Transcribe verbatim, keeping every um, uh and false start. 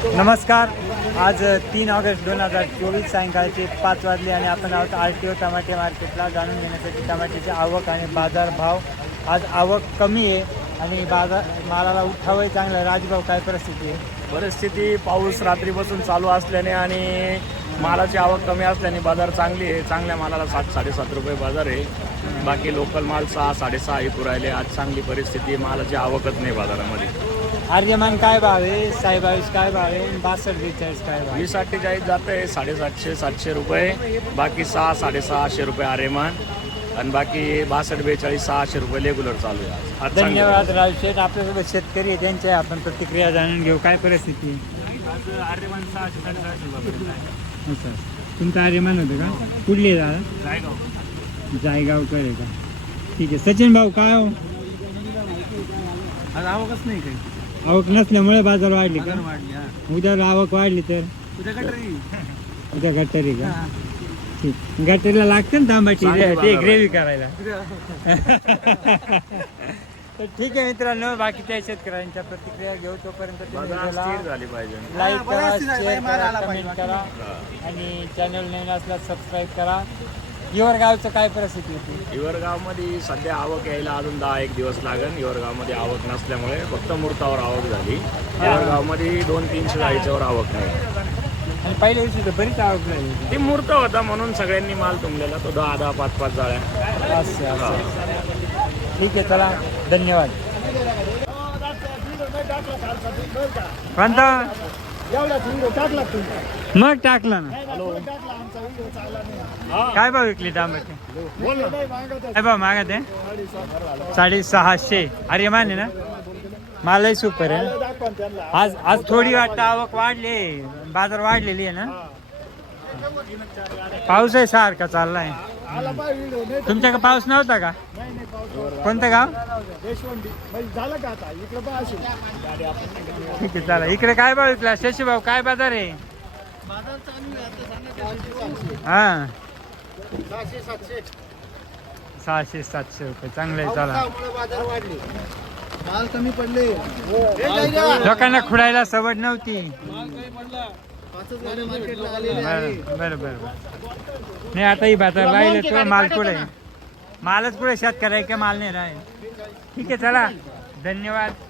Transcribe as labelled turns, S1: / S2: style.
S1: नमस्कार. आज तीन ऑगस्ट दोन हजार चोवीस सायंकाळचे पाच वाजले आणि आपण आहोत आर टी ओ टमाटे मार्केटला जाणून घेण्यासाठी टमाट्याची आवक आणि बाजार भाव. आज आवक कमी आहे आणि बाजार मालाला उठावही चांगला. राजभाव काय परिस्थिती आहे?
S2: परिस्थिती पाऊस रात्रीपासून चालू असल्याने आणि मालाची आवक कमी असल्याने बाजार चांगली आहे. चांगल्या मालाला सात साडेसात रुपये बाजार आहे. बाकी लोकल माल सहा साडेसहा विकू राहिले. आज चांगली परिस्थिती आहे, मालाची आवकच नाही बाजारामध्ये.
S1: आर्यमान काय भाव आहे? साई बावीस काय भाव आहे? बासष्ट बेचाळीस काय भाव आहे?
S2: वीस अठ्ठेचाळीस जात आहे साडेसातशे सातशे रुपये. बाकी सहा साडेसहाशे रुपये आरेमान आणि बाकी बासष्ट बेचाळीस सहाशे रुपये रेग्युलर चालू आहे. आज आज चांगली
S1: धन्यवाद राजशेठ. आपल्यासोबत शेतकरी आहे, त्यांची आपण प्रतिक्रिया जाणून घेऊ. काय परिस्थिती आहे?
S2: परिस्थिती. आज आरेमान सहाशे साडेसहाशे रुपये आहे.
S1: अच्छा, तुमचं आर्यमान होतं का? कुठले दादा?
S2: रायगाव.
S1: जायगावकर आहे का? ठीक आहे. सचिन भाऊ काय हो?
S2: आज आवकच नाही काही.
S1: आवक नसल्यामुळे बाजार वाढली का?
S2: वाढली.
S1: उद्या आवक वाढली तर
S2: उद्या गटरी.
S1: उद्या गटारी का? ठीक. गटारीला लागते ना तांबाटी,
S2: चांगली
S1: ते
S2: बाजार
S1: ग्रेव्ही करायला. तर ठीक आहे मित्रांनो, बाकीच्या शेतकऱ्यांच्या प्रतिक्रिया घेऊ. तोपर्यंत तुम्ही
S2: बाजार
S1: व्हिडिओला
S2: स्थिर झाली पाहिजे.
S1: लाईक करा, शेअर करा, कमेंट करा आणि चॅनल नवीन असल्यास सबस्क्राईब करा. हिवरगावचं काय परिस्थिती होती?
S2: हिवरगावमध्ये सध्या आवक यायला अजून दहा एक दिवस लागेल. हिवरगावमध्ये आवक नसल्यामुळे फक्त मूर्तावर आवक झाली. हिवरगावमध्ये दोन तीनशे जाळीच्यावर आवक नाही.
S1: आणि पहिल्या दिवशी तर बरीच आवक झाली.
S2: ती मूर्त होता म्हणून सगळ्यांनी माल तुंबलेला. तो दहा दहा पाच पाच जाळ्या.
S1: असं असं. ठीक आहे, चला धन्यवाद. कोणता? मग टाकला ना. काय भाव विकली टमाटे? काय भाव मागत आहे? साडेसहाशे. अरे माने ना, मालही सुपर आहे. आज आज थोडी वाटतं आवक वाढली, बाजार वाढलेली आहे ना. पाऊस आहे सारखा चाललाय. तुमच्याकडे पाऊस नव्हता का? कोणतं गाव? ठीक आहे, चला. इकडे काय भाव विकला शशी भाऊ? काय बाजार आहे? हा, सहाशे सातशे रुपये. चांगलं आहे, चला.
S3: माल कमी पडले.
S1: लोकांना खुडायला सवड नव्हती.
S3: पाचच गाड्या मार्केटला आलेले
S1: बरं बरं बरं. नाही, आता ही बाजार राहिले तो माल पुढे. मालच पुढे शेतकऱ्या का माल नाही राहील. ठीक आहे, चला धन्यवाद.